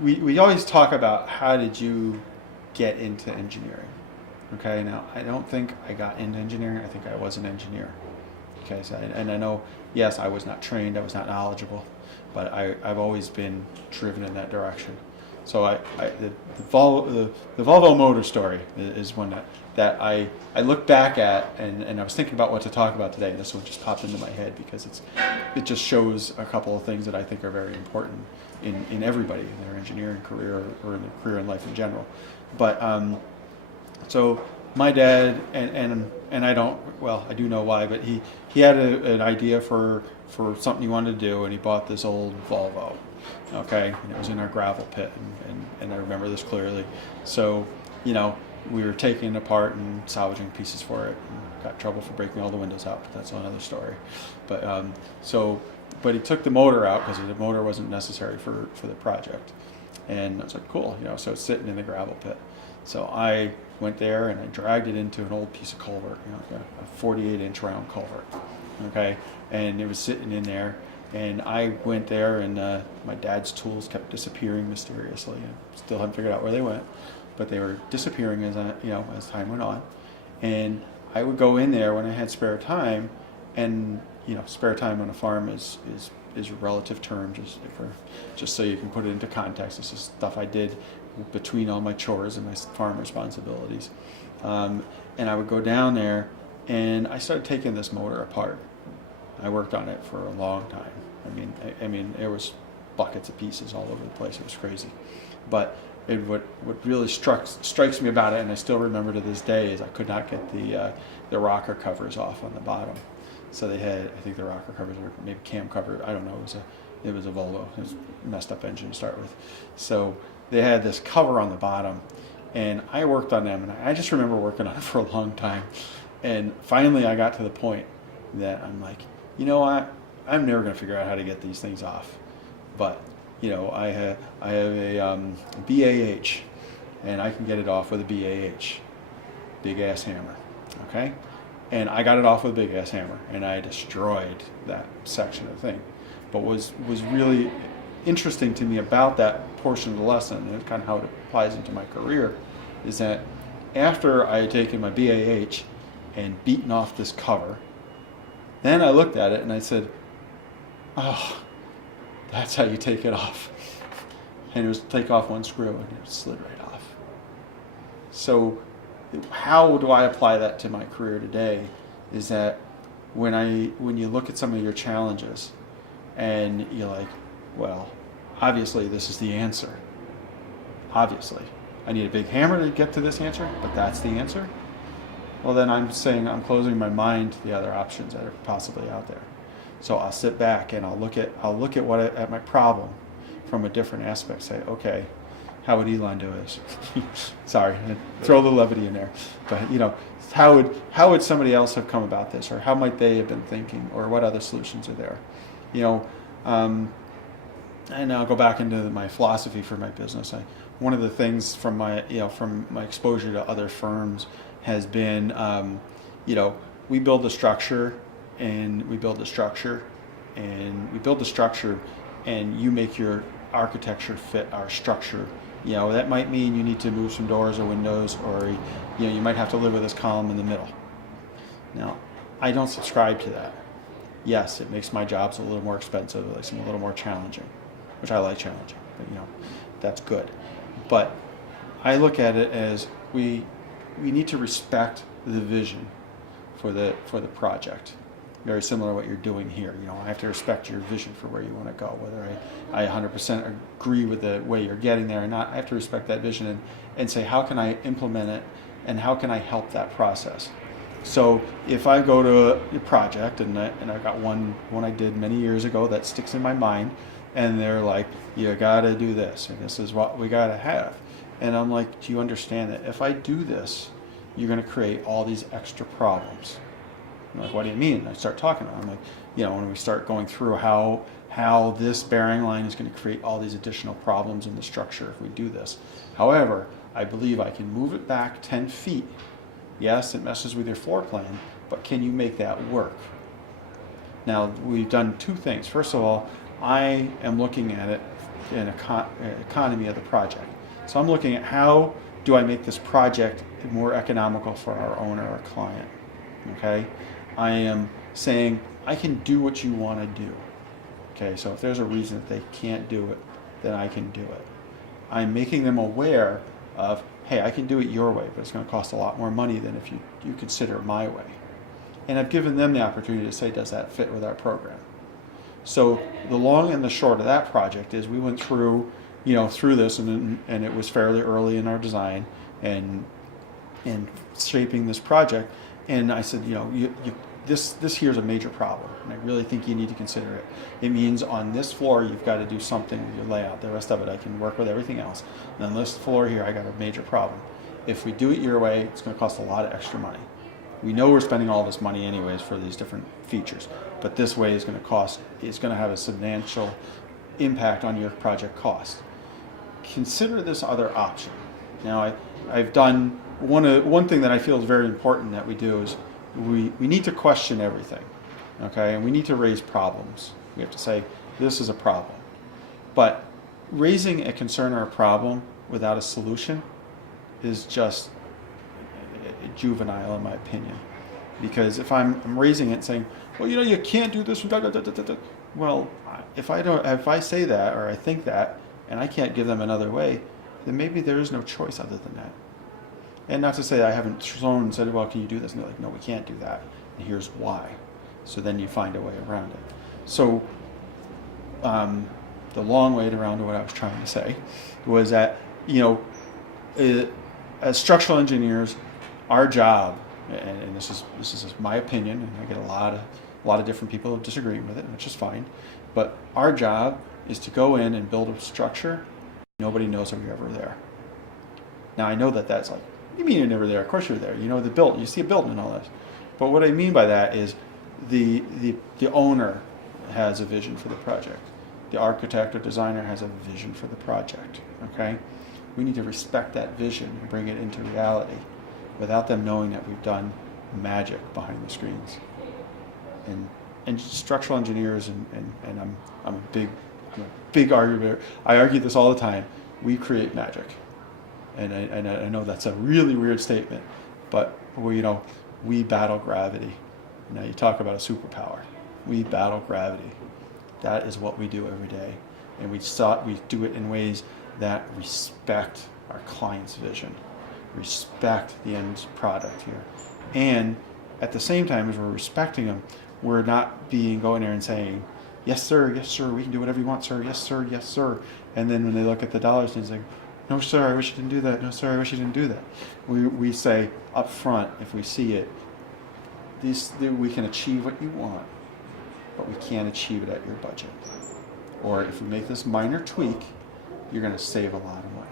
we always talk about how did you get into engineering. Okay, now I don't think I got into engineering. I think I was an engineer. Okay, so and I know, yes, I was not trained, I was not knowledgeable, but I've always been driven in that direction. So the Volvo motor story is one that I look back at, and I was thinking about what to talk about today. This one just popped into my head because it just shows a couple of things that I think are very important in everybody in their engineering career or in their career in life in general. But so my dad and I don't, well, I do know why, but he had an idea for something he wanted to do, and he bought this old Volvo. Okay, and it was in our gravel pit, and I remember this clearly. So, we were taking it apart and salvaging pieces for it, and got in trouble for breaking all the windows out, but that's another story. But but he took the motor out because the motor wasn't necessary for the project, and I was like, cool, so it's sitting in the gravel pit. So I went there and I dragged it into an old piece of culvert, a 48-inch round culvert, okay, and it was sitting in there. And I went there, and my dad's tools kept disappearing mysteriously. I still haven't figured out where they went, but they were disappearing as time went on. And I would go in there when I had spare time, and spare time on a farm is a relative term, just so you can put it into context. This is stuff I did between all my chores and my farm responsibilities. And I would go down there, and I started taking this motor apart. I worked on it for a long time. I mean, there was buckets of pieces all over the place. It was crazy. But what really strikes me about it, and I still remember to this day, is I could not get the rocker covers off on the bottom. So they had, I think the rocker covers or maybe cam cover, I don't know. It was a Volvo. It was a messed up engine to start with. So they had this cover on the bottom, and I worked on them, and I just remember working on it for a long time. And finally, I got to the point that I'm like, I'm never going to figure out how to get these things off. But, I have a BAH, and I can get it off with a BAH, big ass hammer, okay? And I got it off with a big ass hammer, and I destroyed that section of the thing. But was really interesting to me about that portion of the lesson, and kind of how it applies into my career, is that after I had taken my BAH and beaten off this cover, then I looked at it and I said, oh, that's how you take it off. And it was take off one screw and it slid right off. So how do I apply that to my career today is that when you look at some of your challenges and you're like, well, obviously this is the answer. Obviously. I need a big hammer to get to this answer, but that's the answer. Well, then I'm saying I'm closing my mind to the other options that are possibly out there. So I'll sit back and I'll look at my problem from a different aspect. Say, okay, how would Elon do this? Sorry, throw the levity in there. But how would somebody else have come about this, or how might they have been thinking, or what other solutions are there? And I'll go back into my philosophy for my business. One of the things from my exposure to other firms has been, we build a structure, and we build the structure, and you make your architecture fit our structure. That might mean you need to move some doors or windows, or you might have to live with this column in the middle. Now, I don't subscribe to that. Yes, it makes my jobs a little more expensive, it makes them a little more challenging, which I like challenging, but that's good. But I look at it as we need to respect the vision for the project. Very similar to what you're doing here. I have to respect your vision for where you want to go. Whether I 100% agree with the way you're getting there or not, I have to respect that vision and say, how can I implement it, and how can I help that process? So if I go to a project, and I've got one I did many years ago that sticks in my mind, and they're like, you got to do this, and this is what we got to have. And I'm like, do you understand that if I do this, you're going to create all these extra problems? I'm like, what do you mean? And I start talking about it. I'm like, when we start going through how this bearing line is going to create all these additional problems in the structure if we do this. However, I believe I can move it back 10 feet. Yes, it messes with your floor plan, but can you make that work? Now, we've done two things. First of all, I am looking at it economy of the project. So I'm looking at how do I make this project more economical for our owner or client. Okay, I am saying I can do what you want to do. Okay, so if there's a reason that they can't do it, then I can do it. I'm making them aware of, hey, I can do it your way, but it's going to cost a lot more money than if you consider my way. And I've given them the opportunity to say, does that fit with our program? So the long and the short of that project is we went through, through this, and it was fairly early in our design and shaping this project. And I said, this here's a major problem, and I really think you need to consider it. It means on this floor you've got to do something with your layout. The rest of it I can work with everything else. And on this floor here I got a major problem. If we do it your way, it's going to cost a lot of extra money. We know we're spending all this money anyways for these different features, but this way is going to have a substantial impact on your project cost. Consider this other option. Now I've done one thing that I feel is very important that we do is we need to question everything, okay? And we need to raise problems. We have to say, this is a problem. But raising a concern or a problem without a solution is just juvenile in my opinion. Because if I'm raising it saying, well, you can't do this, well, if I say that or I think that and I can't give them another way, then maybe there is no choice other than that. And not to say I haven't thrown and said, well, can you do this? And they're like, no, we can't do that. And here's why. So then you find a way around it. So the long way around to what I was trying to say was that, as structural engineers, our job, and this is my opinion, and I get a lot of different people disagreeing with it, which is fine, but our job is to go in and build a structure. Nobody knows that we're ever there. Now I know that that's like, what do you mean you're never there? Of course you're there. You see a building and all this. But what I mean by that is the owner has a vision for the project. The architect or designer has a vision for the project. Okay? We need to respect that vision and bring it into reality without them knowing that we've done magic behind the screens. And structural engineers and I'm a big arguer. I argue this all the time. We create magic. And I know that's a really weird statement, but we battle gravity. Now you talk about a superpower. We battle gravity. That is what we do every day, and we do it in ways that respect our client's vision, respect the end product here, and at the same time as we're respecting them, we're not going there and saying, yes sir, we can do whatever you want, sir, yes sir, and then when they look at the dollars, it's like, no, sir, I wish you didn't do that. No, sir, I wish you didn't do that. We say up front, if we see it, we can achieve what you want, but we can't achieve it at your budget. Or if we make this minor tweak, you're going to save a lot of money.